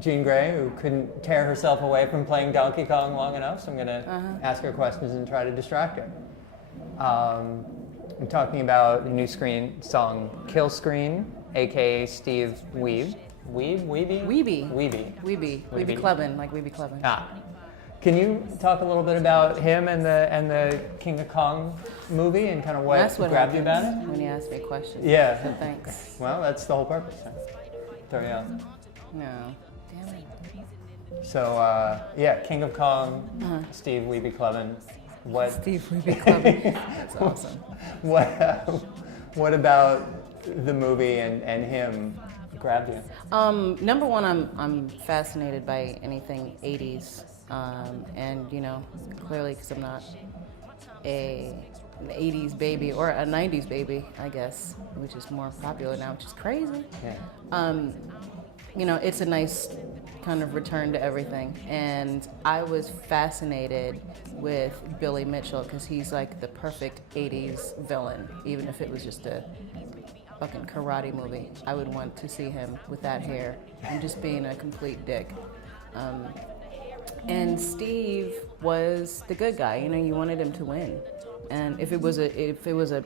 Jean Grae, who couldn't tear herself away from playing Donkey Kong long enough, so I'm going to ask her questions and try to distract her. I'm talking about the new song Kill Screen, aka Steve Weeby. Weeby Clubbin', like Weeby Clubbin'. Can you talk a little bit about him and the King of Kong movie and kind of what grabbed you about it? When you ask me questions. Yeah. So thanks. Well, that's the whole purpose. Throw you out. No. Damn it. So, King of Kong, Steve Weeby Clubbin'. Steve Weeby Clubbin'. That's awesome. What about the movie and him grabbed you? Number one, I'm fascinated by anything 80s. And clearly because I'm not an 80s baby or a 90s baby, I guess, which is more popular now, which is crazy. Yeah. It's a nice kind of return to everything. And I was fascinated with Billy Mitchell because he's like the perfect 80s villain, even if it was just a fucking karate movie. I would want to see him with that hair and just being a complete dick. And Steve was the good guy. You wanted him to win. And if it was a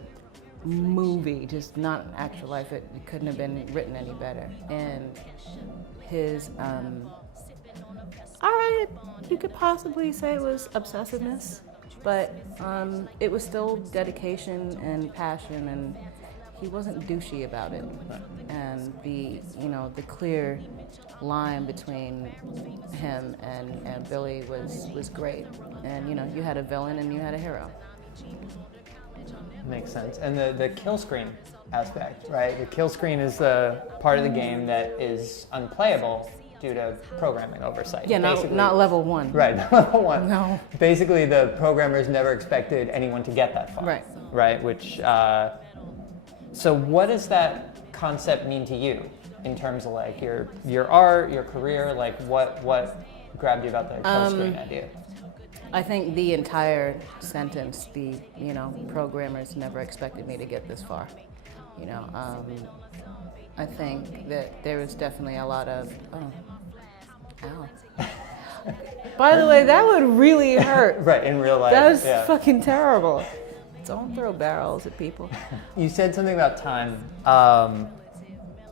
movie, just not actual life, it couldn't have been written any better. And his, you could possibly say it was obsessiveness, but it was still dedication and passion, and he wasn't douchey about it. And the clear line between him and Billy was great. And you had a villain and you had a hero. Makes sense. And the kill screen aspect, right? The kill screen is the part of the game that is unplayable due to programming oversight. Yeah, not level 1. Right, not level 1. No. Basically, the programmers never expected anyone to get that far. Right. Right, which, so what does that concept mean to you in terms of like your art, your career, like what grabbed you about the kill screen idea? I think the entire sentence, programmers never expected me to get this far. I think that there was definitely a lot of, ow. By the way, that would really hurt. Right, in real life. That was fucking terrible. Don't throw barrels at people. You said something about time,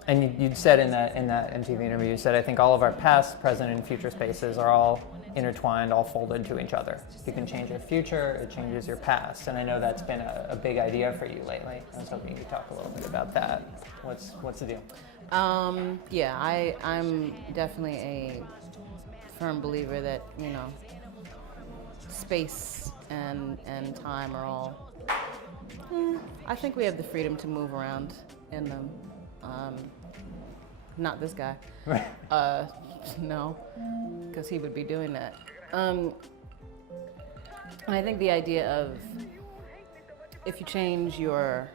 and you'd said in that MTV interview, you said, I think all of our past, present, and future spaces are all intertwined, all folded to each other. If you can change your future, it changes your past. And I know that's been a big idea for you lately. I was hoping you could talk a little bit about that. What's the deal? I'm definitely a firm believer that, space and time are all, I think we have the freedom to move around in them. Not this guy. Right. No, because he would be doing that. And I think the idea of if you change your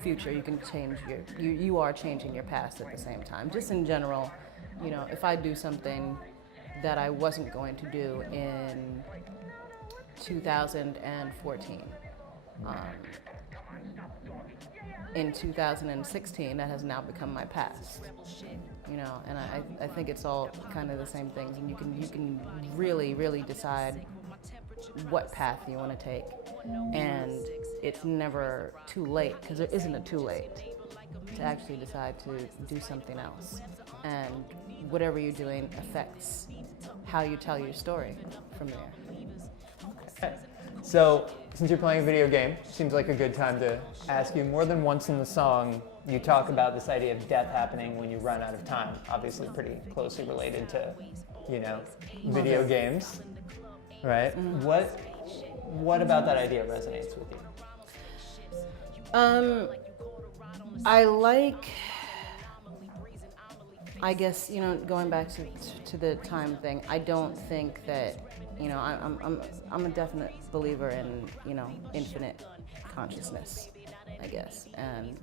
future, you can change you are changing your past at the same time. Just in general, if I do something that I wasn't going to do in 2014, in 2016, that has now become my past. And I think it's all kind of the same things, and you can really, really decide what path you want to take, and it's never too late, because there isn't a too late to actually decide to do something else, and whatever you're doing affects how you tell your story from there. Okay. So, since you're playing a video game, seems like a good time to ask you, more than once in the song, you talk about this idea of death happening when you run out of time. Obviously pretty closely related to, video games, right? Mm-hmm. What about that idea resonates with you? I guess, going back to the time thing, I don't think that, I'm a definite believer in, infinite consciousness, I guess, and,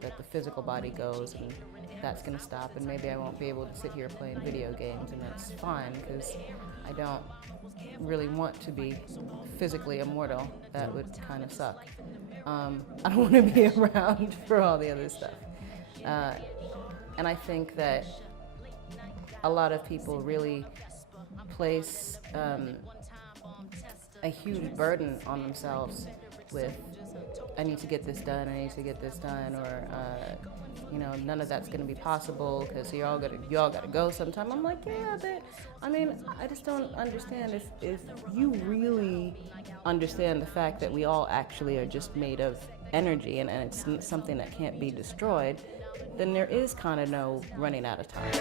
that the physical body goes and that's going to stop, and maybe I won't be able to sit here playing video games, and that's fine, because I don't really want to be physically immortal. That would kind of suck. I don't want to be around for all the other stuff. And I think that a lot of people really place a huge burden on themselves with, I need to get this done, I need to get this done, or you know, none of that's gonna be possible because you all gotta go sometime. I'm like, yeah, but I mean, I just don't understand if you really understand the fact that we all actually are just made of energy and it's something that can't be destroyed, then there is kind of no running out of time.